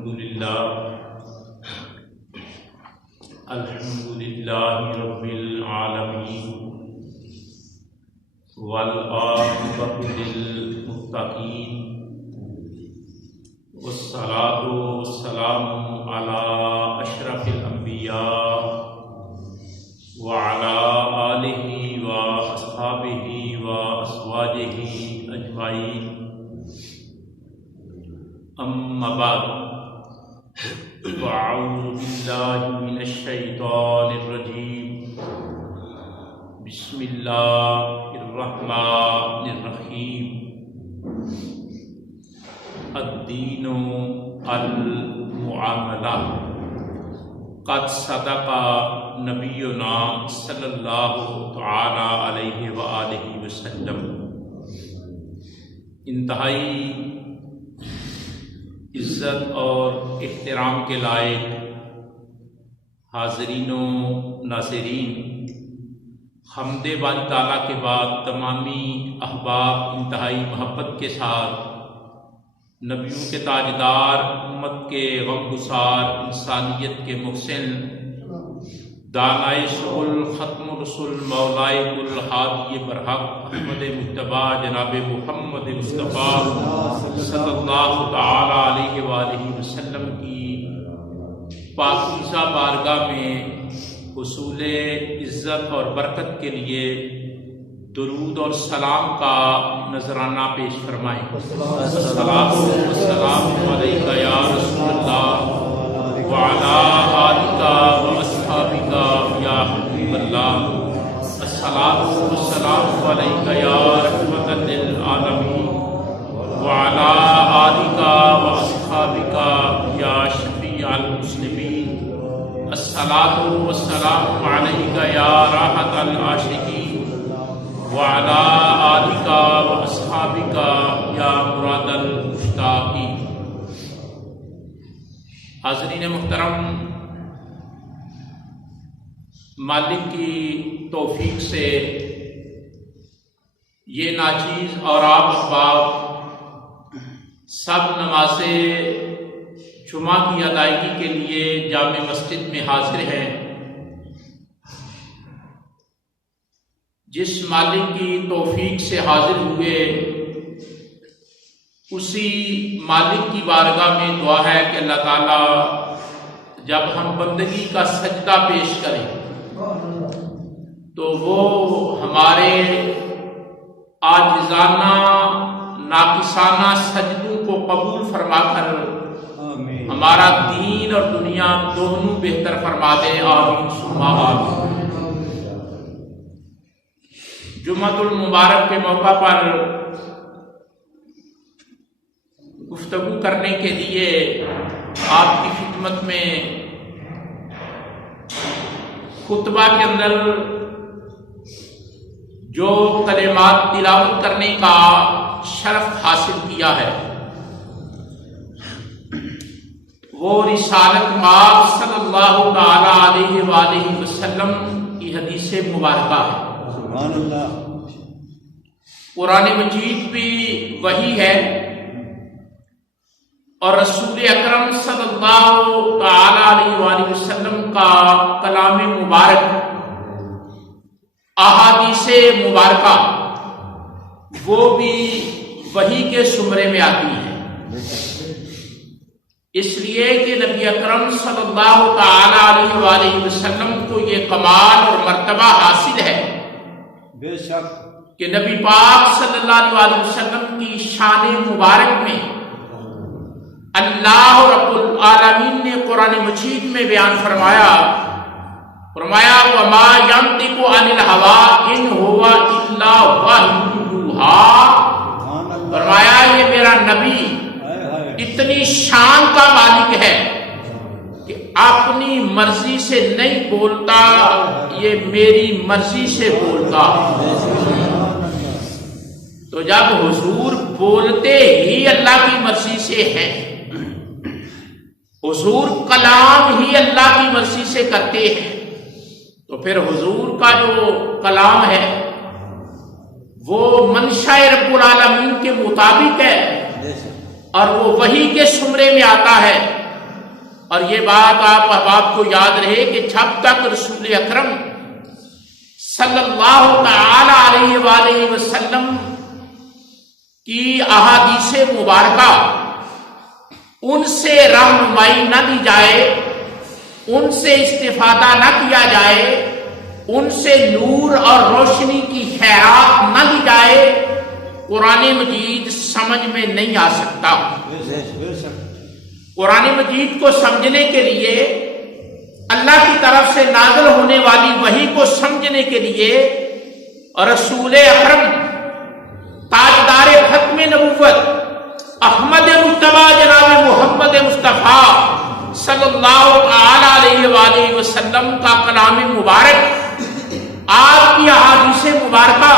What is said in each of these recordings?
الحمدللہ رب العالمین والعاقبۃ للمتقین والصلاۃ والسلام علی اشرف الانبیاء وعلی آلہ واصحابہ وازواجہ اجمعین، اما بعد، فاعوذ باللہ من الشیطان الرجیم، بسم اللہ الرحمن الرحیم۔ الدین المعاملہ، قد صدق نبینا صلی اللہ تعالی علیہ وآلہ وسلم۔ انتہائی عزت اور احترام کے لائق حاضرین و ناظرین، حمد باری تعالیٰ کے بعد تمامی احباب انتہائی محبت کے ساتھ نبیوں کے تاجدار، امت کے غم گسار، انسانیت کے محسن، دانائے شغل، ختم رسول، مولائے کل، ہادی برحق، احمد مجتبیٰ جناب محمد مصطفیٰ صلی اللہ تعالی علیہ وآلہ وسلم کی پاکیزہ بارگاہ میں حصول عزت اور برکت کے لیے درود اور سلام کا نذرانہ پیش فرمائیں۔ الصلاۃ والسلام علیک یا رسول اللہ وعلی آلک واصحابک یا حبیب اللہ۔ الصلاۃ والسلام علیک یا رحمۃ للعالمین وعلی آلک واصحابک یا شفیع المسلمین۔ الصلاۃ والسلام علیک یا راحۃ العاشقین وعلی آلک واصحابک یا مراد المشتاقین۔ حاضرین محترم، مالک کی توفیق سے یہ ناچیز اور آپ احباب سب نماز جمعہ کی ادائیگی کے لیے جامع مسجد میں حاضر ہیں۔ جس مالک کی توفیق سے حاضر ہوئے، اسی مالک کی بارگاہ میں دعا ہے کہ اللہ تعالیٰ جب ہم بندگی کا سجدہ پیش کریں تو وہ ہمارے عاجزانہ ناقصانہ سجدوں کو قبول فرما کر ہمارا دین اور دنیا دونوں بہتر فرما دے، آمین ثم آمین۔ جمعۃ المبارک کے موقع پر گفتگو کرنے کے لیے آپ کی خدمت میں خطبہ کے اندر جو کلمات تلاوت کرنے کا شرف حاصل کیا ہے وہ رسالت مآب صلی اللہ تعالی علیہ وآلہ وسلم کی حدیث مبارکہ ہے۔ سبحان اللہ۔ قرآن مجید بھی وہی ہے اور رسول اکرم صلی اللہ تعالی علیہ وآلہ وسلم کا کلام مبارک، احادیث مبارکہ، وہ بھی وہی کے زمرے میں آتی ہے۔ اس لیے کہ نبی اکرم صلی اللہ تعالی علیہ وآلہ وسلم کو یہ کمال اور مرتبہ حاصل ہے بے شک کہ نبی پاک صلی اللہ علیہ وسلم کی شان مبارک میں اللہ رب العالمین نے قرآن مجید میں بیان فرمایا وَمَا يَنطِقُ عَنِ الْهَوَىٰ إِنْ هُوَ إِلَّا وَحْيٌ يُوحَىٰ۔ فرمایا یہ میرا نبی اتنی شان کا مالک ہے کہ اپنی مرضی سے نہیں بولتا، یہ میری مرضی سے بولتا۔ تو جب حضور بولتے ہی اللہ کی مرضی سے ہیں، حضور کلام ہی اللہ کی مرضی سے کرتے ہیں، تو پھر حضور کا جو کلام ہے وہ منشاء رب العالمین کے مطابق ہے اور وہ وحی کے زمرے میں آتا ہے۔ اور یہ بات آپ احباب کو یاد رہے کہ جب تک رسول اکرم صلی اللہ تعالی علیہ وآلہ وسلم کی احادیث مبارکہ ان سے رہنمائی نہ دی جائے، ان سے استفادہ نہ کیا جائے، ان سے نور اور روشنی کی خیرات نہ دی جائے، قرآن مجید سمجھ میں نہیں آ سکتا۔ قرآن مجید کو سمجھنے کے لیے، اللہ کی طرف سے نازل ہونے والی وحی کو سمجھنے کے لیے رسول اکرم تاجدار ختم نبوت احمد مجتبی جناب محمد مصطفیٰ صلی اللہ تعالی علیہ وآلہ وسلم کا کلام مبارک، آپ کی احادیث مبارکہ،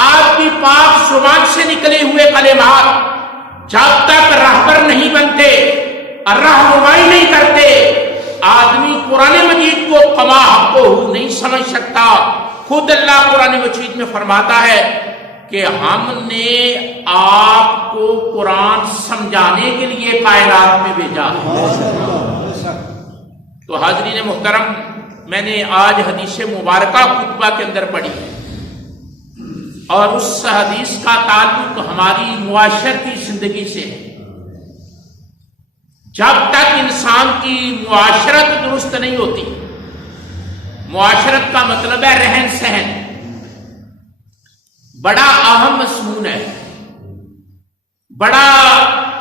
آپ کی پاک زبان سے نکلے ہوئے کلمات جب تک رہبر نہیں بنتے، رہنمائی نہیں کرتے، آدمی قرآن مجید کو کما حقہ نہیں سمجھ سکتا۔ خود اللہ قرآن مجید میں فرماتا ہے کہ ہم نے آپ کو قرآن سمجھانے کے لیے کائنات میں بھیجا۔ تو حاضرین محترم، میں نے آج حدیث مبارکہ خطبہ کے اندر پڑھی ہے، اور اس حدیث کا تعلق ہماری معاشرتی زندگی سے ہے۔ جب تک انسان کی معاشرت درست نہیں ہوتی، معاشرت کا مطلب ہے رہن سہن، بڑا اہم مضمون ہے، بڑا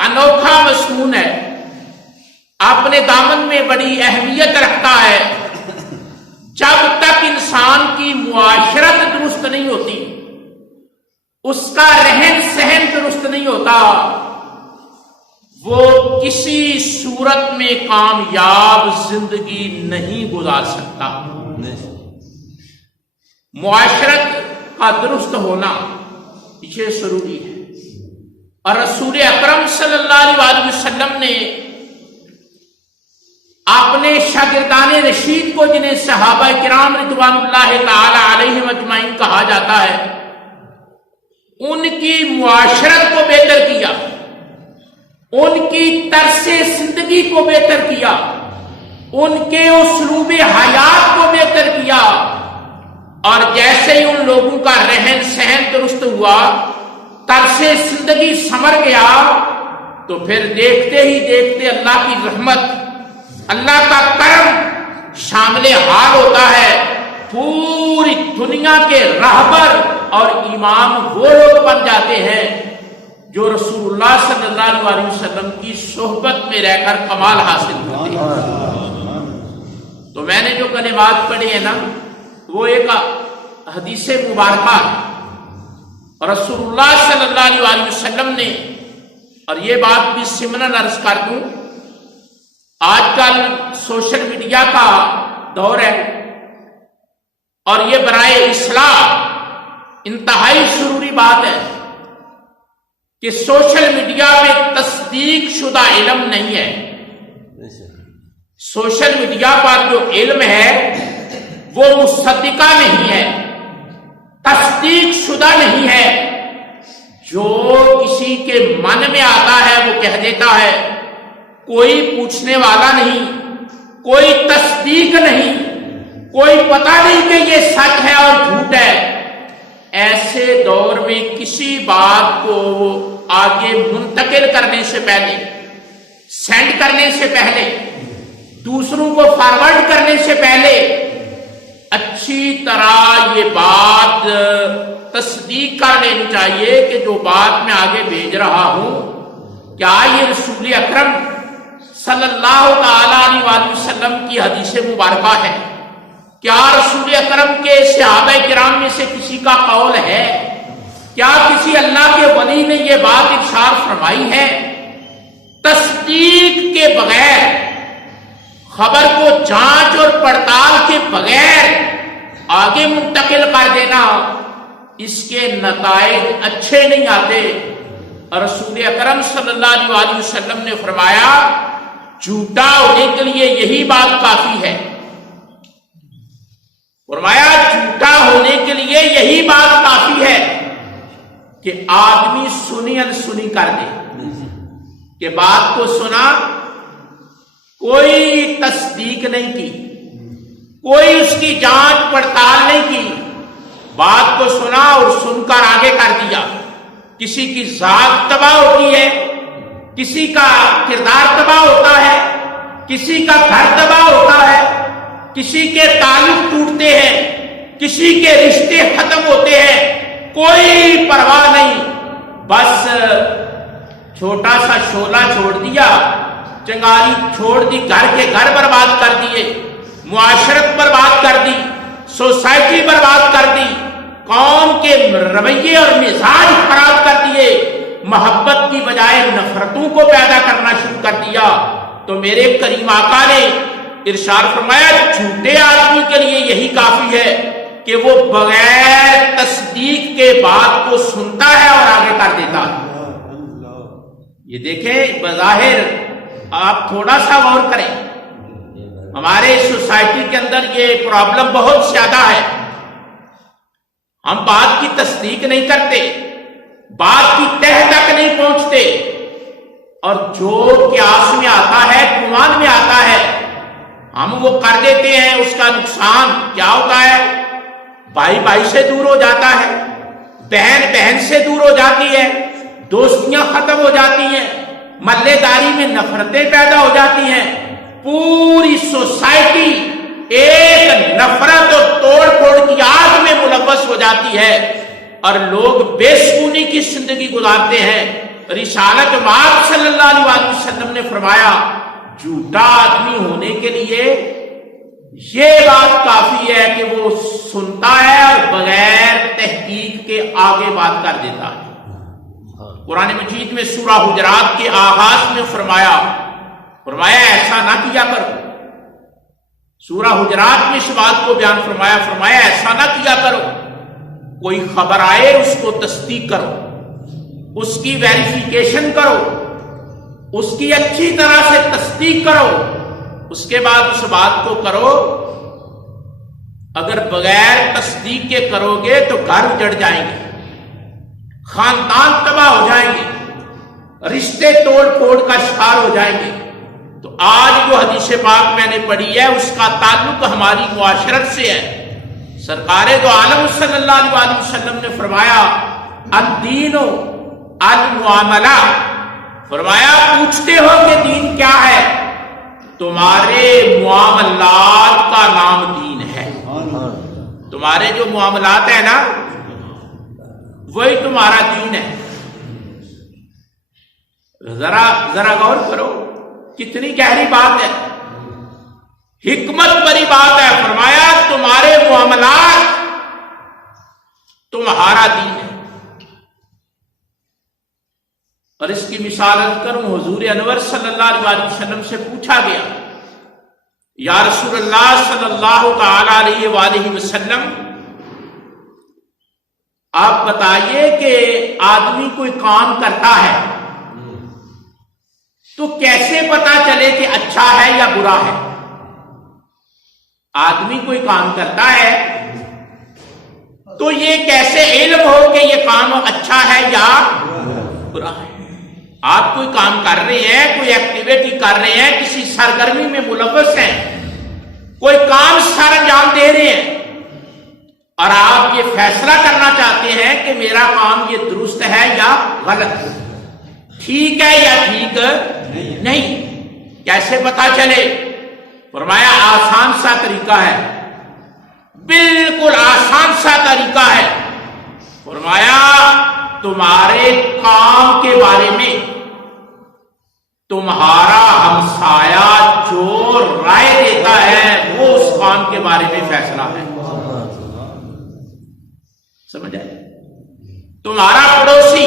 انوکھا مضمون ہے، اپنے دامن میں بڑی اہمیت رکھتا ہے۔ جب تک انسان کی معاشرت درست نہیں ہوتی، اس کا رہن سہن درست نہیں ہوتا، وہ کسی صورت میں کامیاب زندگی نہیں گزار سکتا۔ معاشرت کا درست ہونا یہ ضروری ہے، اور رسول اکرم صلی اللہ علیہ وسلم نے اپنے شاگردان رشید کو، جنہیں صحابہ کرام رضوان اللہ تعالی علیہم اجمعین کہا جاتا ہے، ان کی معاشرت کو بہتر کیا، ان کی طرز زندگی کو بہتر کیا، ان کے اسلوب حیات کو بہتر کیا، اور جیسے ہی ان لوگوں کا رہن سہن درست ہوا، طرز زندگی سنور گیا، تو پھر دیکھتے ہی دیکھتے اللہ کی رحمت، اللہ کا کرم شامل حال ہوتا ہے۔ پوری دنیا کے رہبر اور امام وہ لوگ بن جاتے ہیں جو رسول اللہ صلی اللہ علیہ وسلم کی صحبت میں رہ کر کمال حاصل کرتے ہیں۔ تو میں نے جو کلمات پڑھی ہیں نا، وہ ایک حدیث مبارکہ رسول اللہ صلی اللہ علیہ وسلم نے، اور یہ بات بھی ضمناً عرض کر دوں، آج کل سوشل میڈیا کا دور ہے، اور یہ برائے اصلاح انتہائی ضروری بات ہے کہ سوشل میڈیا میں تصدیق شدہ علم نہیں ہے۔ سوشل میڈیا پر جو علم ہے وہ مصدقہ نہیں ہے، تصدیق شدہ نہیں ہے۔ جو کسی کے من میں آتا ہے وہ کہہ دیتا ہے، کوئی پوچھنے والا نہیں، کوئی تصدیق نہیں، کوئی پتہ نہیں کہ یہ سچ ہے اور جھوٹ ہے۔ ایسے دور میں کسی بات کو آگے منتقل کرنے سے پہلے، سینڈ کرنے سے پہلے، دوسروں کو فارورڈ کرنے سے پہلے اچھی طرح یہ بات تصدیق کر لینی چاہیے کہ جو بات میں آگے بھیج رہا ہوں، کیا یہ رسول اکرم صلی اللہ تعالی علیہ وسلم کی حدیث مبارکہ ہے؟ کیا رسول اکرم کے صحابہ کرام میں سے کسی کا قول ہے؟ کیا کسی اللہ کے ولی نے یہ بات ارشاد فرمائی ہے؟ تصدیق کے بغیر، خبر کو جانچ اور پڑتال کے بغیر آگے منتقل کر دینا، اس کے نتائج اچھے نہیں آتے۔ رسول اکرم صلی اللہ علیہ وسلم نے فرمایا، جھوٹا ہونے کے لیے یہی بات کافی ہے۔ فرمایا جھوٹا ہونے کے لیے یہی بات کافی ہے کہ آدمی سنی انسنی کر دے، کہ بات کو سنا، کوئی تصدیق نہیں کی، کوئی اس کی جانچ پڑتال نہیں کی، بات کو سنا اور سن کر آگے کر دیا۔ کسی کی ذات تباہ ہوتی ہے، کسی کا کردار تباہ ہوتا ہے، کسی کا گھر تباہ ہوتا ہے، کسی کے تعلق ٹوٹتے ہیں، کسی کے رشتے ختم ہوتے ہیں، کوئی پرواہ نہیں، بس چھوٹا سا شعلہ چھوڑ دیا، چنگاری چھوڑ دی، گھر کے گھر برباد کر دیے، معاشرت برباد کر دی، سوسائٹی برباد کر دی، قوم کے رویے اور مزاج خراب کر دیے، محبت کی بجائے نفرتوں کو پیدا کرنا شروع کر دیا۔ تو میرے کریم آقا نے ارشاد فرمایا جھوٹے آدمی کے لیے یہی کافی ہے کہ وہ بغیر تصدیق کے بات کو سنتا ہے اور آگے کر دیتا ہے۔ یہ دیکھیں، بظاہر آپ تھوڑا سا غور کریں، ہمارے سوسائٹی کے اندر یہ پرابلم بہت زیادہ ہے۔ ہم بات کی تصدیق نہیں کرتے، بات کی تہ تک نہیں پہنچتے، اور جو قیاس میں آتا ہے، گمان میں آتا ہے، ہم وہ کر دیتے ہیں۔ اس کا نقصان کیا ہوتا ہے؟ بھائی بھائی سے دور ہو جاتا ہے، بہن بہن سے دور ہو جاتی ہے، دوستیاں ختم ہو جاتی ہیں، محلے داری میں نفرتیں پیدا ہو جاتی ہیں، پوری سوسائٹی ایک نفرت اور توڑ پھوڑ کی آگ میں ملوث ہو جاتی ہے، اور لوگ بے سکونی کی زندگی گزارتے ہیں۔ رسالت مآب صلی اللہ علیہ وسلم نے فرمایا جھوٹا آدمی ہونے کے لیے یہ بات کافی ہے کہ وہ سنتا ہے اور بغیر تحقیق کے آگے بات کر دیتا ہے۔ قرآن مجید میں سورہ حجرات کے آغاز میں فرمایا ایسا نہ کیا کرو۔ سورہ حجرات میں اس بات کو بیان فرمایا ایسا نہ کیا کرو، کوئی خبر آئے اس کو تصدیق کرو، اس کی ویریفیکیشن کرو، اس کی اچھی طرح سے تصدیق کرو، اس کے بعد اس بات کو کرو۔ اگر بغیر تصدیق کے کرو گے تو گھر اجڑ جائیں گے، خاندان تباہ ہو جائیں گے، رشتے توڑ پھوڑ کا شکار ہو جائیں گے۔ تو آج جو حدیث پاک میں نے پڑھی ہے اس کا تعلق ہماری معاشرت سے ہے۔ سرکار دو عالم صلی اللہ علیہ وسلم نے فرمایا الدین المعاملہ، فرمایا پوچھتے ہو کہ دین کیا ہے؟ تمہارے معاملات کا نام دین ہے۔ تمہارے جو معاملات ہیں نا وہی تمہارا دین ہے۔ ذرا غور کرو، کتنی گہری بات ہے، حکمت بری بات ہے۔ فرمایا تمہارے معاملات تمہارا دین ہے۔ اور اس کی مثال کروں، حضور انور صلی اللہ علیہ وسلم سے پوچھا گیا یا رسول اللہ صلی اللہ تعالی علیہ وآلہ وسلم آپ بتائیے کہ آدمی کوئی کام کرتا ہے تو کیسے پتا چلے کہ اچھا ہے یا برا ہے؟ آدمی کوئی کام کرتا ہے تو یہ کیسے علم ہو کہ یہ کام اچھا ہے یا برا ہے؟ آپ کوئی کام کر رہے ہیں، کوئی ایکٹیویٹی کر رہے ہیں، کسی سرگرمی میں ملوث ہیں، کوئی کام سر انجام دے رہے ہیں، اور آپ یہ فیصلہ کرنا چاہتے ہیں کہ میرا کام یہ درست ہے یا غلط، ٹھیک ہے یا ٹھیک نہیں، کیسے پتا چلے؟ فرمایا آسان سا طریقہ ہے، بالکل آسان سا طریقہ ہے۔ فرمایا تمہارے کام کے بارے میں تمہارا ہمسایہ جو رائے دیتا ہے وہ اس کام کے بارے میں فیصلہ ہے۔ سمجھ آئے؟ تمہارا پڑوسی،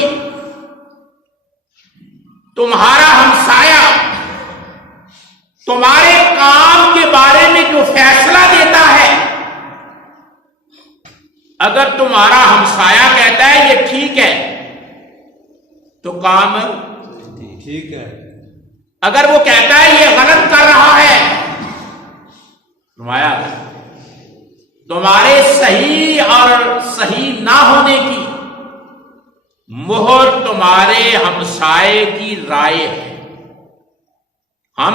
تمہارا ہمسایہ تمہارے کام کے بارے میں جو فیصلہ دیتا ہے، اگر تمہارا ہمسایہ کہتا ہے یہ ٹھیک ہے تو کام ٹھیک ہے، اگر وہ کہتا ہے یہ غلط کر رہا ہے، فرمایا تمہارے صحیح اور صحیح نہ ہونے کی مہر تمہارے ہمسائے کی رائے ہے۔ ہم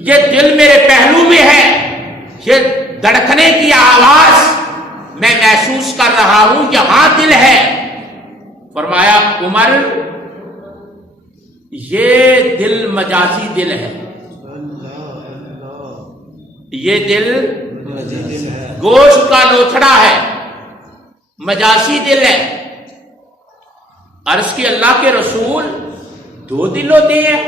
یہ دل میرے پہلو میں ہے، یہ دھڑکنے کی آواز میں محسوس کر رہا ہوں، یہاں دل ہے۔ فرمایا عمر یہ دل مجازی دل ہے، یہ دل گوشت کا لوتھڑا ہے، مجازی دل ہے۔ عرض کی اللہ کے رسول 2 دل ہوتے ہیں؟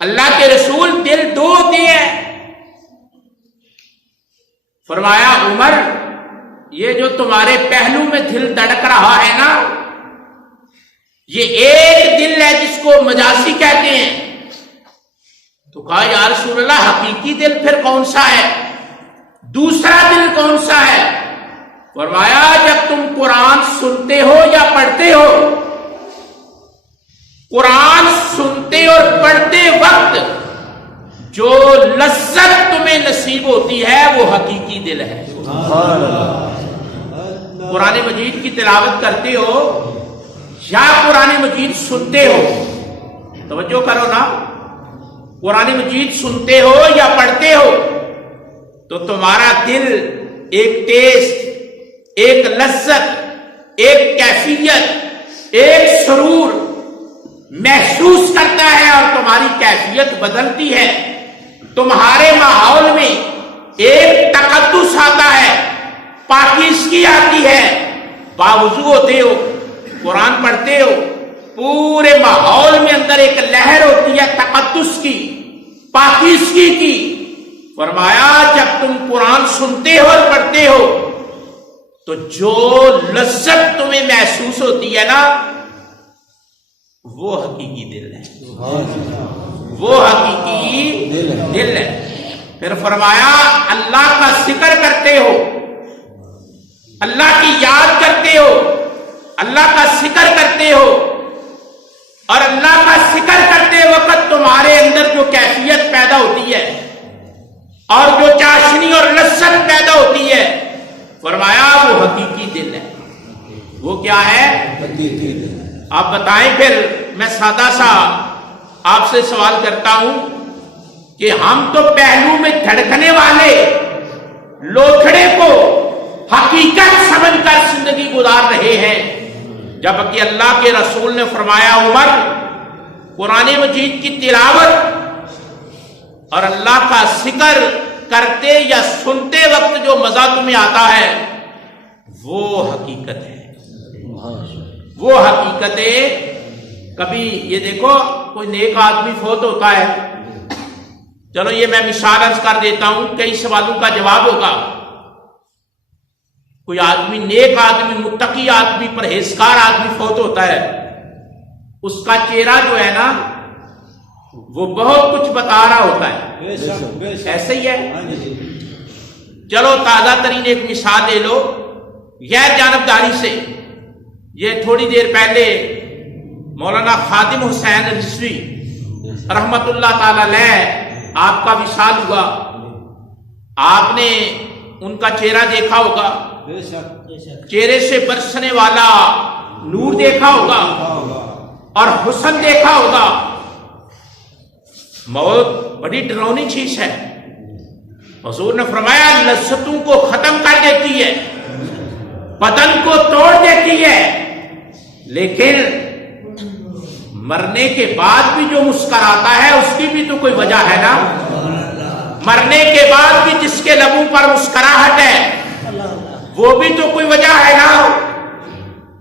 اللہ کے رسول دل 2 ہوتے ہیں؟ فرمایا عمر یہ جو تمہارے پہلو میں دل دھڑک رہا ہے نا، یہ ایک دل ہے جس کو مجازی کہتے ہیں۔ تو کہا یا رسول اللہ حقیقی دل پھر کون سا ہے، دوسرا دل کون سا ہے؟ فرمایا جب تم قرآن سنتے ہو یا پڑھتے ہو، قرآن سنتے اور پڑھتے وقت جو لذت تمہیں نصیب ہوتی ہے وہ حقیقی دل ہے۔ قرآن مجید کی تلاوت کرتے ہو یا قرآن مجید سنتے ہو، توجہ کرو نا، قرآن مجید سنتے ہو یا پڑھتے ہو تو تمہارا دل ایک ٹیسٹ، ایک لذت، ایک کیفیت، ایک سرور محسوس کرتا ہے اور تمہاری کیفیت بدلتی ہے، تمہارے ماحول میں ایک تقدس آتا ہے، پاکیزگی آتی ہے، باوضو ہوتے ہو، قرآن پڑھتے ہو، پورے ماحول میں اندر ایک لہر ہوتی ہے تقدس کی، پاکیزگی کی۔ فرمایا جب تم قرآن سنتے ہو اور پڑھتے ہو تو جو لذت تمہیں محسوس ہوتی ہے نا وہ حقیقی دل ہے، وہ حقیقی دل ہے۔ پھر فرمایا اللہ کا ذکر کرتے ہو، اللہ کی یاد کرتے ہو، اللہ کا ذکر کرتے ہو، اور اللہ کا ذکر کرتے وقت تمہارے اندر جو کیفیت پیدا ہوتی ہے اور جو چاشنی اور لذت پیدا ہوتی ہے، فرمایا وہ حقیقی دل ہے۔ وہ کیا ہے؟ حقیقی دل۔ آپ بتائیں پھر، میں سادہ سا آپ سے سوال کرتا ہوں کہ ہم تو پہلو میں دھڑکنے والے لوتھڑے کو حقیقت سمجھ کر زندگی گزار رہے ہیں، جبکہ اللہ کے رسول نے فرمایا عمر قرآن مجید کی تلاوت اور اللہ کا ذکر کرتے یا سنتے وقت جو مزہ تمہیں آتا ہے وہ حقیقت ہے، وہ حقیقت ہے۔ کبھی یہ دیکھو کوئی نیک آدمی فوت ہوتا ہے، چلو یہ میں مثال عرض کر دیتا ہوں، کئی سوالوں کا جواب ہوگا۔ کوئی آدمی نیک آدمی، متقی آدمی، پرہیزگار آدمی فوت ہوتا ہے، اس کا چہرہ جو ہے نا وہ بہت کچھ بتا رہا ہوتا ہے، ایسے ہی ہے۔ چلو تازہ ترین ایک مثال لے لو غیر جانبداری سے۔ یہ تھوڑی دیر پہلے مولانا خادم حسین رضوی رحمت اللہ تعالی علیہ آپ کا وصال ہوا، آپ نے ان کا چہرہ دیکھا ہوگا، چہرے سے برسنے والا نور دیکھا ہوگا اور حسن دیکھا ہوگا۔ موت بڑی ڈراؤنی چیز ہے، حضور نے فرمایا لذتوں کو ختم کر دیتی ہے، بدن کو توڑ دیتی ہے، لیکن مرنے کے بعد بھی جو مسکراتا ہے اس کی بھی تو کوئی وجہ ہے نا۔ مرنے کے بعد بھی جس کے لبوں پر مسکراہٹ ہے وہ بھی تو کوئی وجہ ہے نا۔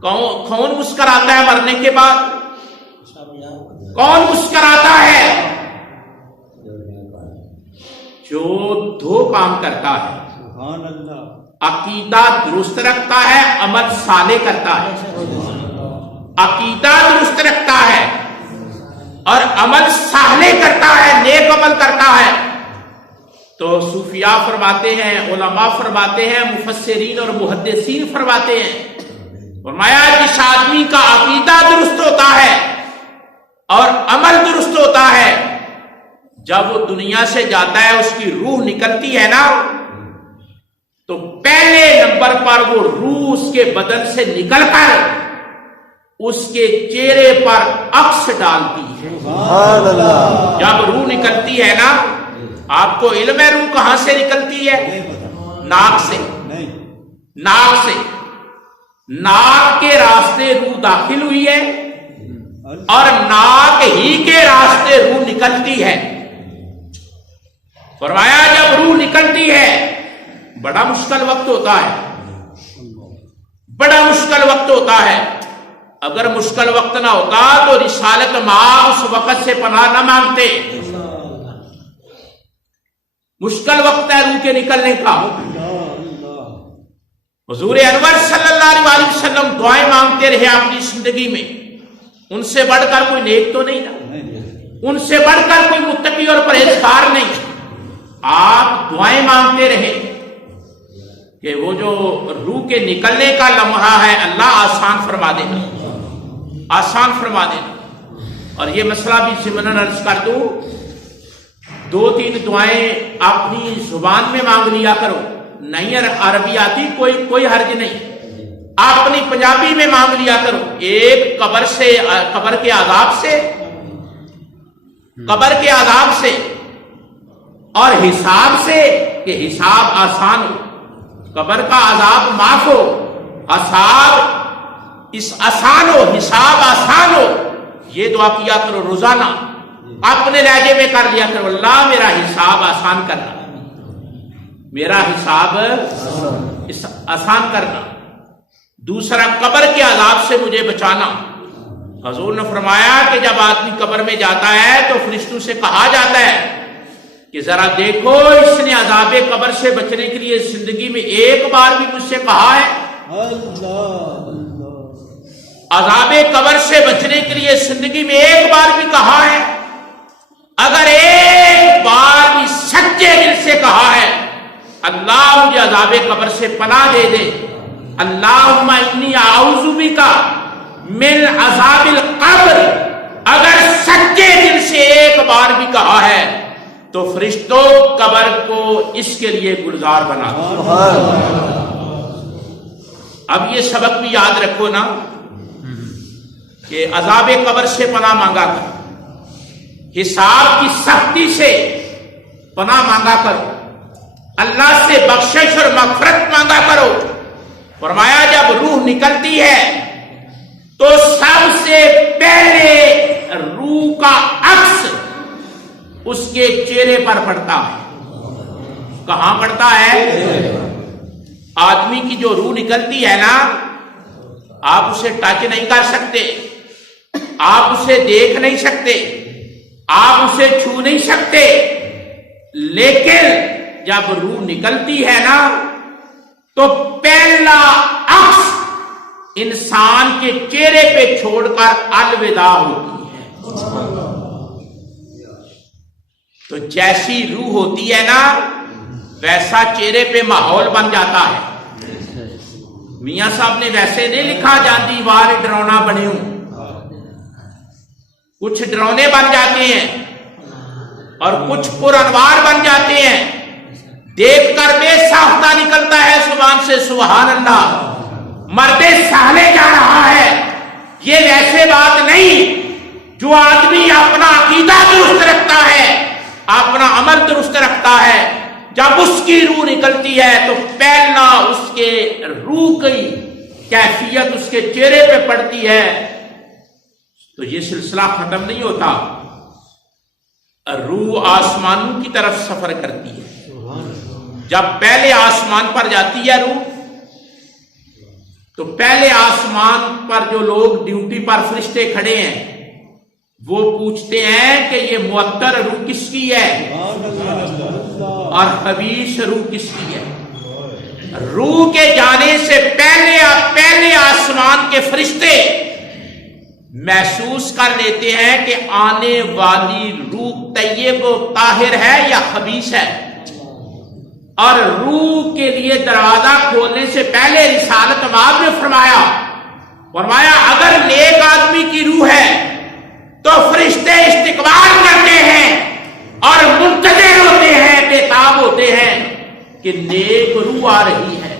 کون مسکراتا ہے مرنے کے بعد؟ کون مسکراتا ہے؟ جو 2 کام کرتا ہے، عقیدہ درست رکھتا ہے، عمل صالح کرتا ہے۔ عقیدہ درست رکھتا ہے اور عمل صالح کرتا ہے، نیک عمل کرتا ہے۔ تو صوفیاء فرماتے ہیں، علماء فرماتے ہیں، مفسرین اور محدثین فرماتے ہیں، فرمایا جس آدمی کا عقیدہ درست ہوتا ہے اور عمل درست ہوتا ہے، جب وہ دنیا سے جاتا ہے اس کی روح نکلتی ہے نا، تو پہلے نمبر پر وہ روح اس کے بدن سے نکل کر اس کے چہرے پر عکس ڈالتی ہے۔ سبحان اللہ. جب روح نکلتی ہے نا، آپ کو علم ہے روح کہاں سے نکلتی ہے؟ ناک سے. ناک سے، ناک کے راستے روح داخل ہوئی ہے اور ناک ہی کے راستے روح نکلتی ہے. فرمایا جب روح نکلتی ہے بڑا مشکل وقت ہوتا ہے، بڑا مشکل وقت ہوتا ہے. اگر مشکل وقت نہ ہوتا تو رسالت ماں اس وقت سے پناہ نہ مانگتے. مشکل وقت ہے روح کے نکلنے کا. حضور انور صلی اللہ علیہ وسلم دعائیں مانگتے رہے اپنی زندگی میں. ان سے بڑھ کر کوئی نیک تو نہیں تھا، ان سے بڑھ کر کوئی متقی اور پرہیزگار نہیں. آپ دعائیں مانگتے رہے کہ وہ جو روح کے نکلنے کا لمحہ ہے اللہ آسان فرما دینا، آسان فرما دینا. اور یہ مسئلہ بھی ضمناً عرض کر دوں، 2-3 دعائیں اپنی زبان میں مانگ لیا کرو. نہیں عربی آتی کوئی حرج نہیں، آپ اپنی پنجابی میں مانگ لیا کرو. ایک قبر کے عذاب سے، قبر کے عذاب سے اور حساب سے، کہ حساب آسان ہو، قبر کا عذاب معاف ہو، آسان ہو، حساب آسان ہو. یہ دعا کیا کرو روزانہ، اپنے لہجے میں کر لیا کرو، اللہ میرا حساب آسان کرنا، میرا حساب آسان کرنا. دوسرا قبر کے عذاب سے مجھے بچانا. حضور نے فرمایا کہ جب آدمی قبر میں جاتا ہے تو فرشتوں سے کہا جاتا ہے کہ ذرا دیکھو اس نے عذاب قبر سے بچنے کے لیے زندگی میں ایک بار بھی مجھ سے کہا ہے؟ عذاب قبر سے بچنے کے لیے زندگی میں ایک بار بھی کہا ہے؟ اگر ایک بار بھی سچے دل سے کہا ہے اللہ مجھے عذاب قبر سے پناہ دے دے، اللہم انی اعوذ بک من عذاب القبر، اگر سچے دل سے ایک بار بھی کہا ہے تو فرشتوں قبر کو اس کے لیے گلزار بنا دو. اب یہ سبق بھی یاد رکھو نا کہ عذاب قبر سے پناہ مانگا کرو، حساب کی سختی سے پناہ مانگا کرو، اللہ سے بخشش اور مغفرت مانگا کرو. فرمایا جب روح نکلتی ہے تو سب سے پہلے روح کا عکس اس کے چہرے پر پڑتا ہے. کہاں پڑتا ہے؟ آدمی کی جو روح نکلتی ہے نا، آپ اسے ٹچ نہیں کر سکتے، آپ اسے دیکھ نہیں سکتے، آپ اسے چھو نہیں سکتے، لیکن جب روح نکلتی ہے نا تو پہلا عکس انسان کے چہرے پہ چھوڑ کر الوداع ہوتی ہے. تو جیسی روح ہوتی ہے نا ویسا چہرے پہ ماحول بن جاتا ہے. میاں صاحب نے ویسے نہیں لکھا جاندی وار ڈرونا بنے ہوں، کچھ ڈرونے بن جاتے ہیں اور کچھ پرانوار بن جاتے ہیں. دیکھ کر بے ساختہ نکلتا ہے زبان سے سبحان اللہ، مردے سہلے جا رہا ہے. یہ ویسے بات نہیں. جو آدمی اپنا عقیدہ درست رکھتا ہے، اپنا عمل درست رکھتا ہے، جب اس کی روح نکلتی ہے تو پہلا اس کے روح کی کیفیت اس کے چہرے پہ پڑتی ہے. تو یہ سلسلہ ختم نہیں ہوتا، روح آسمانوں کی طرف سفر کرتی ہے. جب پہلے آسمان پر جاتی ہے روح تو پہلے آسمان پر جو لوگ ڈیوٹی پر فرشتے کھڑے ہیں وہ پوچھتے ہیں کہ یہ معطر روح کس کی ہے اور خبیث روح کس کی ہے. روح کے جانے سے پہلے آسمان کے فرشتے محسوس کر لیتے ہیں کہ آنے والی روح طیب و طاہر ہے یا خبیث ہے. اور روح کے لیے دروازہ کھولنے سے پہلے رسالت مآب نے فرمایا اگر نیک آدمی کی روح ہے تو فرشتے استقبال کرتے ہیں اور منتظر ہوتے ہیں، بےتاب ہوتے ہیں کہ نیک روح آ رہی ہے.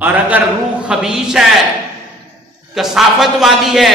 اور اگر روح خبیث ہے، کثافت والی ہے،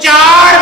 4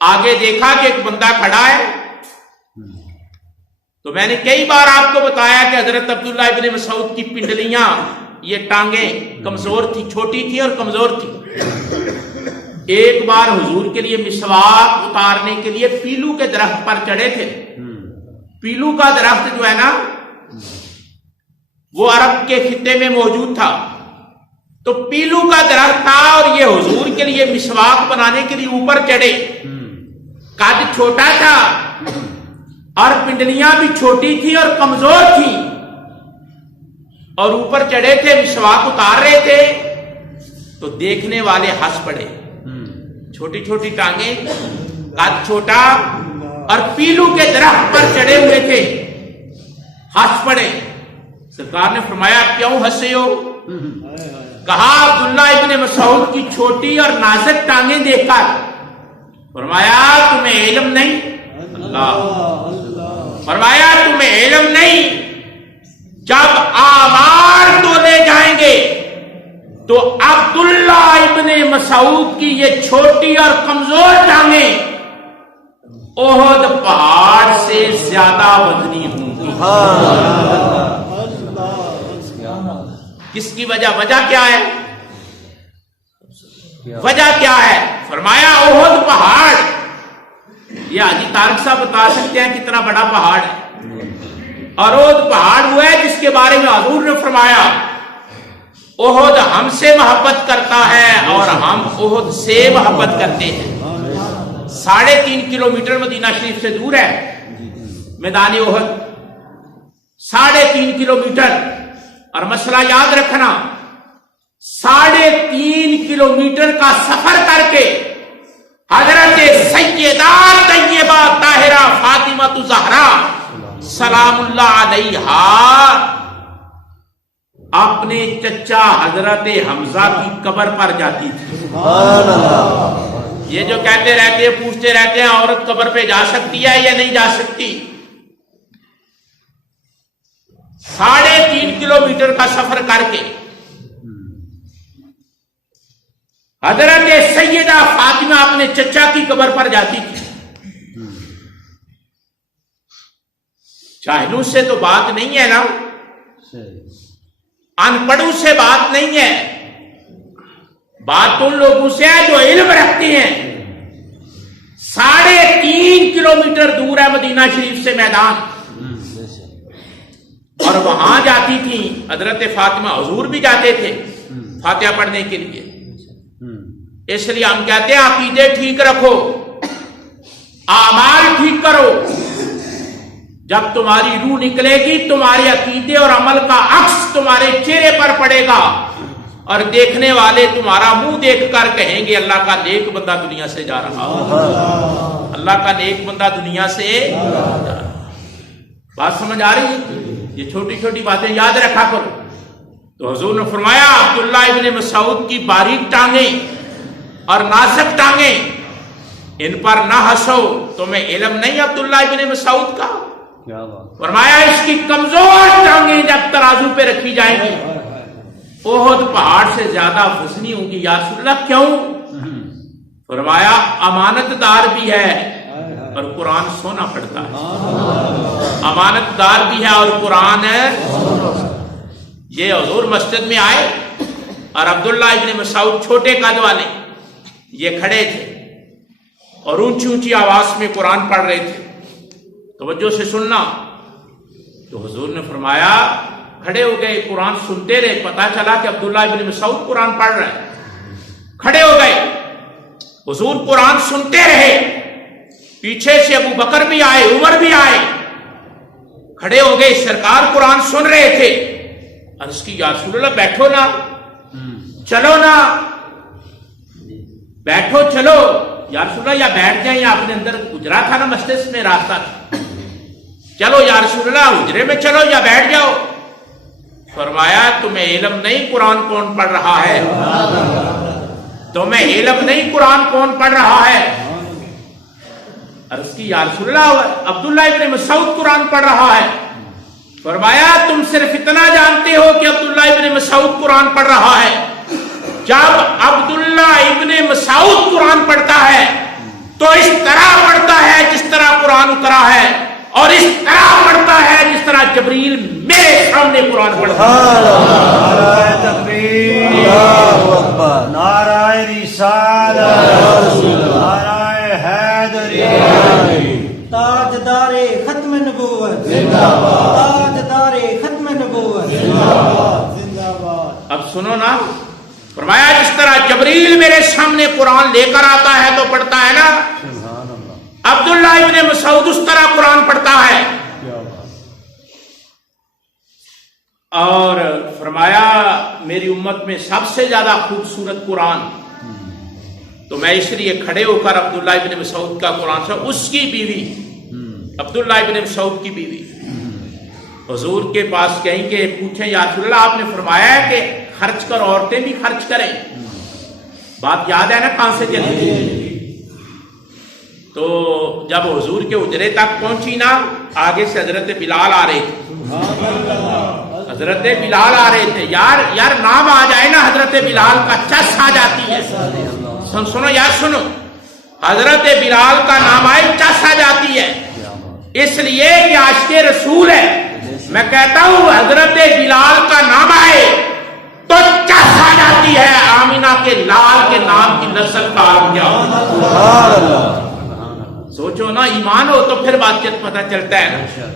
آگے دیکھا کہ ایک بندہ کھڑا ہے. تو میں نے کئی بار آپ کو بتایا کہ حضرت عبداللہ ابن مسعود کی پنڈلیاں، یہ ٹانگیں کمزور تھی، چھوٹی تھی اور کمزور تھی. ایک بار حضور کے لیے مسواک اتارنے کے لیے پیلو کے درخت پر چڑھے تھے. پیلو کا درخت جو ہے نا وہ عرب کے خطے میں موجود تھا. تو پیلو کا درخت تھا اور یہ حضور کے لیے مسواک بنانے کے لیے اوپر چڑھے. قد چھوٹا تھا اور پنڈلیاں بھی چھوٹی تھی اور کمزور تھی، اور اوپر چڑھے تھے، مسواک اتار رہے تھے. تو دیکھنے والے ہنس پڑے. چھوٹی چھوٹی ٹانگیں، قد چھوٹا اور پیلو کے درخت پر چڑھے ہوئے تھے، ہنس پڑے. سرکار نے فرمایا کیوں ہنسے ہو؟ کہا عبداللہ ابن مسعود کی چھوٹی اور نازک ٹانگیں دیکھ کر. فرمایا تمہیں علم نہیں؟ اللہ فرمایا تمہیں علم نہیں؟ جب آمار تولے جائیں گے تو عبداللہ ابن مسعود کی یہ چھوٹی اور کمزور ٹانگیں احد پہاڑ سے زیادہ وزنی ہوں گی. کس کی وجہ؟ وجہ کیا ہے؟ وجہ کیا ہے؟ فرمایا احد پہاڑ. یہ حاجی طارق صاحب بتا سکتے ہیں کتنا بڑا پہاڑ ہے. اور احد پہاڑ وہ ہے جس کے بارے میں حضور نے فرمایا احد ہم سے محبت کرتا ہے اور ہم احد سے محبت کرتے ہیں. 3.5 کلومیٹر مدینہ شریف سے دور ہے میدان احد، 3.5 کلومیٹر. اور مسئلہ یاد رکھنا، 3.5 کلومیٹر کا سفر کر کے حضرت سیدہ طیبہ طاہرہ فاطمہ زہرا سلام اللہ علیہا اپنے چچا حضرت حمزہ کی قبر پر جاتی تھی. یہ جو کہتے رہتے ہیں، پوچھتے رہتے ہیں عورت قبر پہ جا سکتی ہے یا نہیں جا سکتی، 3.5 کلومیٹر کا سفر کر کے حضرت سیدہ فاطمہ اپنے چچا کی قبر پر جاتی تھی. جاہلوں سے تو بات نہیں ہے نا، ان پڑھوں سے بات نہیں ہے، بات ان لوگوں سے ہے جو علم رکھتے ہیں. 3.5 کلومیٹر دور ہے مدینہ شریف سے میدان، اور وہاں جاتی تھی حضرت فاطمہ. حضور بھی جاتے تھے فاتحہ پڑھنے کے لیے. اس لیے ہم کہتے ہیں عقیدے ٹھیک رکھو، اعمال ٹھیک کرو. جب تمہاری روح نکلے گی تمہارے عقیدے اور عمل کا عکس تمہارے چہرے پر پڑے گا، اور دیکھنے والے تمہارا منہ دیکھ کر کہیں گے اللہ کا نیک بندہ دنیا سے جا رہا، اللہ کا نیک بندہ دنیا سے جا رہا. بات سمجھ آ رہی ہے؟ یہ چھوٹی چھوٹی باتیں یاد رکھا کرو. تو حضور نے فرمایا عبداللہ ابن مسعود کی باریک ٹانگیں اور نازک ٹانگیں، ان پر نہ ہنسو. تمہیں علم نہیں عبداللہ ابن مسعود کا؟ فرمایا اس کی کمزور ٹانگیں جب ترازو پہ رکھی جائیں گی احد پہاڑ سے زیادہ وزنی ہوں گی. یا رسول اللہ کیوں؟ فرمایا امانت دار بھی ہے اور قرآن سونا پڑتا ہے. امانت دار بھی ہے اور قرآن ہے. یہ حضور مسجد میں آئے اور عبداللہ ابن مسعود چھوٹے قد والے یہ کھڑے تھے اور اونچی اونچی آواز میں قرآن پڑھ رہے تھے. توجہ سے سننا. تو حضور نے فرمایا کھڑے ہو گئے، قرآن سنتے رہے. پتا چلا کہ عبداللہ ابن مسعود قرآن پڑھ رہے ہیں. کھڑے ہو گئے، حضور قرآن سنتے رہے. پیچھے سے ابو بکر بھی آئے، عمر بھی آئے، کھڑے ہو گئے. سرکار قرآن سن رہے تھے. عرض کی یا رسول اللہ بیٹھو نا، چلو نا، بیٹھو چلو. یا رسول اللہ یا بیٹھ جائیں، یا اپنے اندر گزرا تھا نا مسجد میں راستہ تھا، چلو یا رسول اللہ حجرے میں چلو یا بیٹھ جاؤ. فرمایا تمہیں علم نہیں قرآن کون پڑھ رہا ہے؟ تمہیں علم نہیں قرآن کون پڑھ رہا ہے؟ عرض کی یا رسول اللہ عبداللہ ابن مسعود قرآن پڑھ رہا ہے. فرمایا تم صرف اتنا جانتے ہو کہ عبداللہ ابن مسعود قرآن پڑھ رہا ہے. جب عبداللہ ابن مسعود قرآن پڑھتا ہے تو اس طرح پڑھتا ہے جس طرح قرآن اترا ہے، اور اس طرح پڑھتا ہے جس طرح جبریل میرے سامنے قرآن پڑھتا ہے۔ نعرہ تکبیر، اللہ اکبر، نعرہ رسالت، نعرہ حیدری، تاجدار ختم نبوت زندہ باد، تاجدار ختم نبوت زندہ باد، زندہ باد۔ اب سنو نا، فرمایا جس طرح جبریل میرے سامنے قرآن لے کر آتا ہے تو پڑھتا ہے نا، سبحان اللہ، عبداللہ ابن مسعود اس طرح قرآن پڑھتا ہے۔ کیا بات، اور فرمایا میری امت میں سب سے زیادہ خوبصورت قرآن، تو میں اس لیے کھڑے ہو کر عبداللہ ابن مسعود کا قرآن سے، اس کی بیوی عبداللہ ابن مسعود کی بیوی حضور کے پاس گئیں کہ پوچھیں یا رسول اللہ، آپ نے فرمایا ہے کہ خرچ کر عورتیں بھی خرچ کریں، بات یاد ہے نا کہاں سے چلی؟ تو جب حضور کے حجرے تک پہنچی نا، آگے سے حضرت بلال آ رہے تھے، حضرت بلال آ رہے تھے، یار نام آ جائے نا حضرت بلال کا چس آ جاتی ہے، سنو یار سنو، حضرت بلال کا نام آئے چس آ جاتی ہے، اس لیے کہ عاشق رسول ہے، میں کہتا ہوں حضرت بلال کا نام آئے تو چس آ جاتی ہے، آمینہ کے لال کے نام کی نسل کا عالم کیا ہو۔ سبحان اللہ، سوچو نا، ایمان ہو تو پھر بات چیت پتہ چلتا ہے نا۔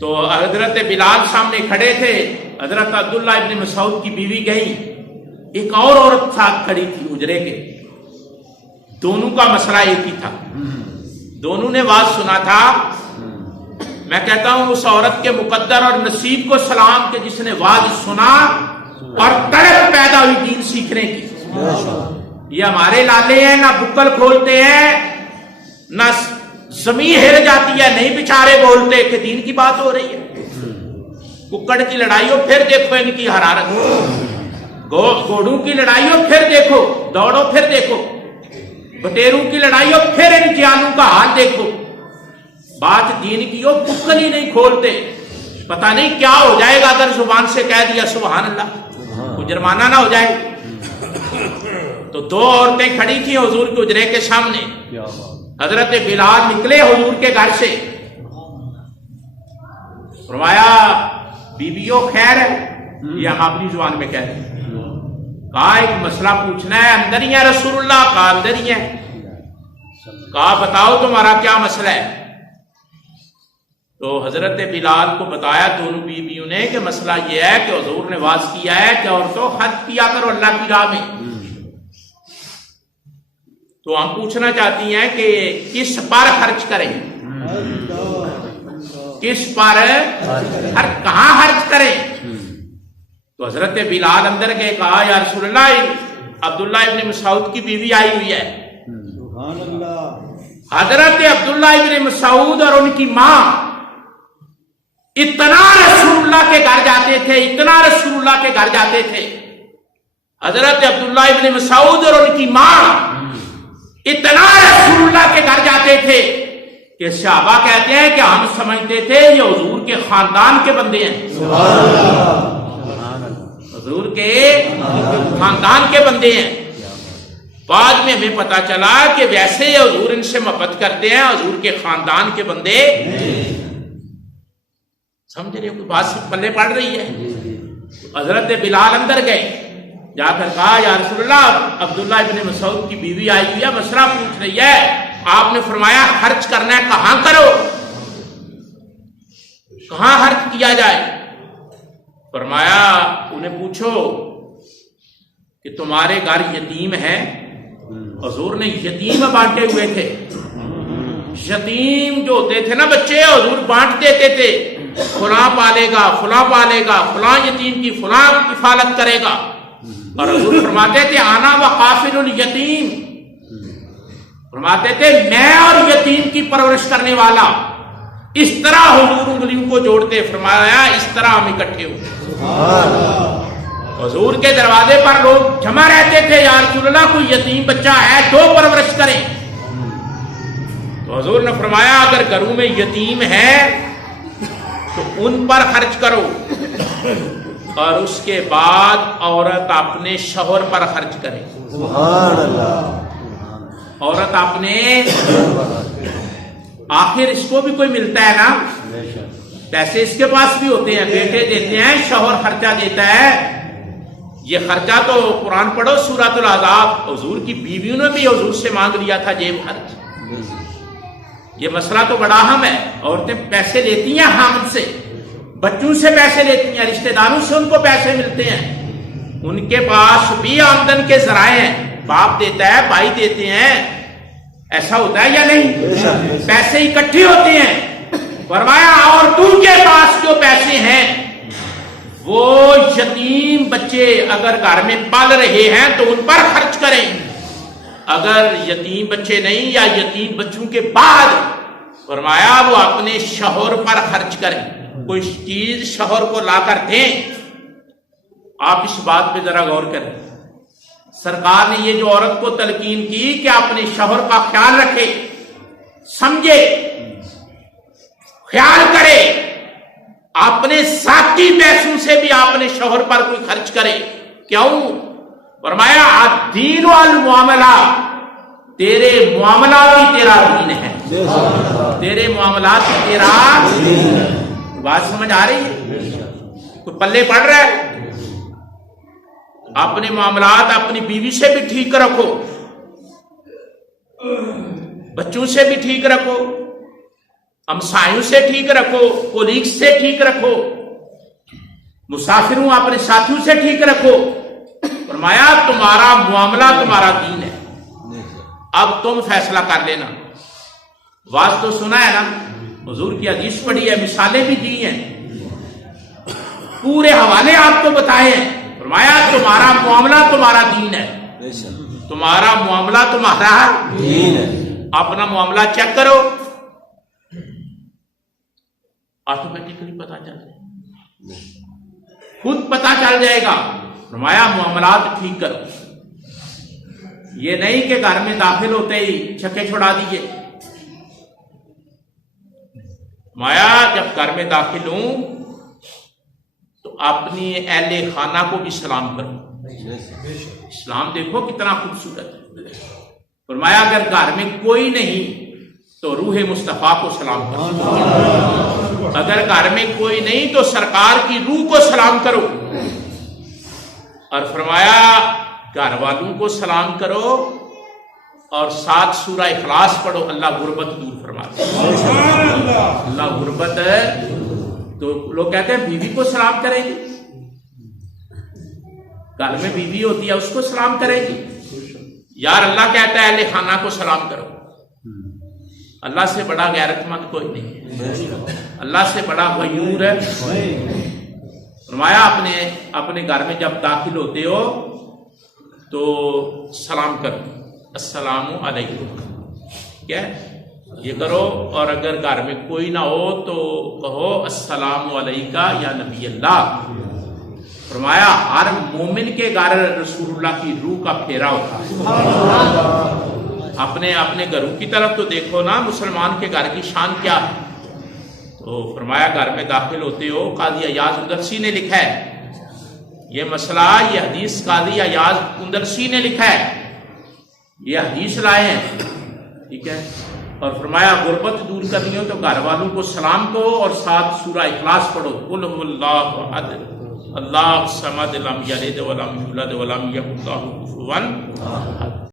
تو حضرت بلال سامنے کھڑے تھے، حضرت عبداللہ ابن مسعود کی بیوی گئی، ایک اور عورت ساتھ کھڑی تھی حجرے کے، دونوں کا مسئلہ ایک ہی تھا، دونوں نے بات سنا تھا۔ میں کہتا ہوں اس عورت کے مقدر اور نصیب کو سلام کہ جس نے واز سنا اور تڑپ پیدا ہوئی دین سیکھنے کی۔ یہ ہمارے لالے ہیں، نہ بکل کھولتے ہیں، نہ زمین ہل جاتی ہے، نہیں بیچارے بولتے کہ دین کی بات ہو رہی ہے۔ ککڑ کی لڑائی ہو پھر دیکھو ان کی حرارت، گھوڑوں کی لڑائی ہو پھر دیکھو، دوڑو پھر دیکھو، بٹیروں کی لڑائی ہو پھر ان جیالوں کا حال دیکھو۔ بات دین کی ہو بکل ہی نہیں کھولتے، پتہ نہیں کیا ہو جائے گا اگر زبان سے کہہ دیا سبحان اللہ، کوئی جرمانہ نہ ہو جائے۔ تو دو عورتیں کھڑی تھیں حضور کے حجرے کے سامنے، کیا بات، حضرت بلال نکلے حضور کے گھر سے، فرمایا بیویوں خیر ہے، یہ ہم اپنی زبان میں کہہ رہے ہیں، کہا ایک مسئلہ پوچھنا ہے، اندر ہی ہے رسول اللہ؟ کہا اندر ہی ہے۔ کہا بتاؤ تمہارا کیا مسئلہ ہے؟ تو حضرت بلال کو بتایا دونوں بیویوں نے کہ مسئلہ یہ ہے کہ حضور نے واز کیا ہے کہ عورتوں خرچ کیا کرو اللہ کی راہ میں، تو ہم پوچھنا چاہتی ہیں کہ کس پر خرچ کریں، کس پر کہاں خرچ کریں؟ تو حضرت بلال اندر گئے، کہا یا رسول اللہ عبداللہ ابن مسعود کی بیوی آئی ہوئی ہے۔ سبحان اللہ، حضرت عبداللہ ابن مسعود اور ان کی ماں اتنا رسول اللہ کے گھر جاتے تھے، اتنا رسول اللہ کے گھر جاتے تھے، حضرت عبداللہ ابن مسعود اور ان کی ماں اتنا رسول اللہ کے گھر جاتے تھے کہ صحابہ کہتے ہیں کہ ہم سمجھتے تھے یہ حضور کے خاندان کے بندے ہیں، سبحان اللہ، حضور کے خاندان کے بندے ہیں۔ بعد میں ہمیں پتا چلا کہ ویسے حضور ان سے محبت کرتے ہیں، حضور کے خاندان کے بندے سمجھ رہے ہو، کوئی بات پلے پڑ رہی ہے۔ حضرت بلال اندر گئے، جا کر کہا یا رسول اللہ عبداللہ ابن مسعود کی بیوی آئی ہوئی ہے، مسئلہ پوچھ رہی ہے، آپ نے فرمایا خرچ کرنا ہے، کہاں کرو، کہاں خرچ کیا جائے؟ فرمایا انہیں پوچھو کہ تمہارے گھر یتیم ہیں؟ حضور نے یتیم بانٹے ہوئے تھے، یتیم جو ہوتے تھے نا بچے، حضور بانٹ دیتے تھے، فلاں پالے گا، فلاں پالے گا، فلاں یتیم کی فلاں کفالت کرے گا، اور حضور فرماتے تھے آنا وقافل الیتیم، فرماتے تھے میں اور یتیم کی پرورش کرنے والا۔ اس طرح حضور انگلیوں کو جوڑتے، فرمایا اس طرح ہم اکٹھے ہو۔ حضور کے دروازے پر لوگ جمع رہتے تھے، یا رسول اللہ کوئی یتیم بچہ ہے دو پرورش کریں، تو حضور نے فرمایا اگر گھروں میں یتیم ہے تو ان پر خرچ کرو، اور اس کے بعد عورت اپنے شوہر پر خرچ کرے۔ سبحان اللہ، عورت اپنے آخر اس کو بھی کوئی ملتا ہے نا، پیسے اس کے پاس بھی ہوتے ہیں، بیٹے دیتے ہیں، شوہر خرچہ دیتا ہے، یہ خرچہ تو قرآن پڑھو سورۃ الاحزاب، حضور کی بیویوں نے بھی حضور سے مانگ لیا تھا جیب خرچ۔ یہ مسئلہ تو بڑا اہم ہے، عورتیں پیسے لیتی ہیں حامد سے، بچوں سے پیسے لیتی ہیں، رشتہ داروں سے ان کو پیسے ملتے ہیں، ان کے پاس بھی آمدن کے ذرائع ہیں، باپ دیتا ہے، بھائی دیتے ہیں، ایسا ہوتا ہے یا نہیں؟ پیسے اکٹھے ہوتے ہیں۔ فرمایا عورتوں کے پاس جو پیسے ہیں وہ یتیم بچے اگر گھر میں پال رہے ہیں تو ان پر خرچ کریں، اگر یتیم بچے نہیں یا یتیم بچوں کے بعد فرمایا وہ اپنے شوہر پر خرچ کریں، کوئی چیز شوہر کو لا کر دیں۔ آپ اس بات پہ ذرا غور کریں، سرکار نے یہ جو عورت کو تلقین کی کہ اپنے شوہر کا خیال رکھے، سمجھے، خیال کرے، اپنے ذاتی پیسوں سے بھی اپنے شوہر پر کوئی خرچ کرے۔ کیوں؟ فرمایا الدین والمعاملات، تیرے معاملات ہی تیرا دین ہے، تیرے معاملات ہی تیرا دین ہے۔ بات سمجھ آ رہی ہے؟ کوئی پلے پڑ رہا ہے؟ اپنے معاملات اپنی بیوی سے بھی ٹھیک رکھو، بچوں سے بھی ٹھیک رکھو، ہمسایوں سے ٹھیک رکھو، کولیگز سے ٹھیک رکھو، مسافروں اپنے ساتھیوں سے ٹھیک رکھو۔ فرمایا تمہارا معاملہ تمہارا دین ہے، اب تم فیصلہ کر لینا۔ واضح تو سنا ہے نا، حضور کی حدیث پڑھی ہے، مثالیں بھی دی ہیں، پورے حوالے آپ کو بتائے ہیں۔ فرمایا تمہارا معاملہ تمہارا دین ہے، تمہارا معاملہ تمہارا دین ہے۔ اپنا معاملہ چیک کرو، آٹومیٹکلی پتا چل جائے گا، خود پتا چل جائے گا۔ فرمایا معاملات ٹھیک کرو، یہ نہیں کہ گھر میں داخل ہوتے ہی چھکے چھڑا دیجئے۔ فرمایا جب گھر میں داخل ہوں تو اپنی اہل خانہ کو بھی سلام کرو۔ اسلام دیکھو کتنا خوبصورت ہے۔ فرمایا اگر گھر میں کوئی نہیں تو روح مصطفیٰ کو سلام کرو، اگر گھر میں کوئی نہیں تو سرکار کی روح کو سلام کرو، اور فرمایا گھر والوں کو سلام کرو اور ساتھ سورہ اخلاص پڑھو، اللہ غربت دور فرماتا ہے۔ اللہ غربت ہے تو لوگ کہتے ہیں بیوی کو سلام کریں گی، گھر میں بیوی ہوتی ہے اس کو سلام کریں گی؟ یار اللہ کہتا ہے اہل خانہ کو سلام کرو۔ اللہ سے بڑا غیرت مند کوئی نہیں ہے، اللہ سے بڑا غیور ہے۔ فرمایا اپنے گھر میں جب داخل ہوتے ہو تو سلام کرو، السلام علیکم، کیا یہ کرو، اور اگر گھر میں کوئی نہ ہو تو کہو السلام علیکہ یا نبی اللہ۔ فرمایا ہر مومن کے گھر رسول اللہ کی روح کا پھیرا ہوتا ہے۔ اپنے گھروں کی طرف تو دیکھو نا، مسلمان کے گھر کی شان کیا ہے۔ تو فرمایا گھر میں داخل ہوتے ہو، قاضی ایاز اندرسی نے لکھا ہے یہ مسئلہ، یہ حدیث قاضی ایاز اندرسی نے لکھا ہے، یہ حدیث لائے ہیں، ٹھیک ہے۔ اور فرمایا غربت دور کرنی ہو تو گھر والوں کو سلام کرو اور ساتھ سورہ اخلاص پڑھو، قل هو اللہ احد اللہ الصمد لم یلد ولم یولد ولم یکن لہ کفوا احد۔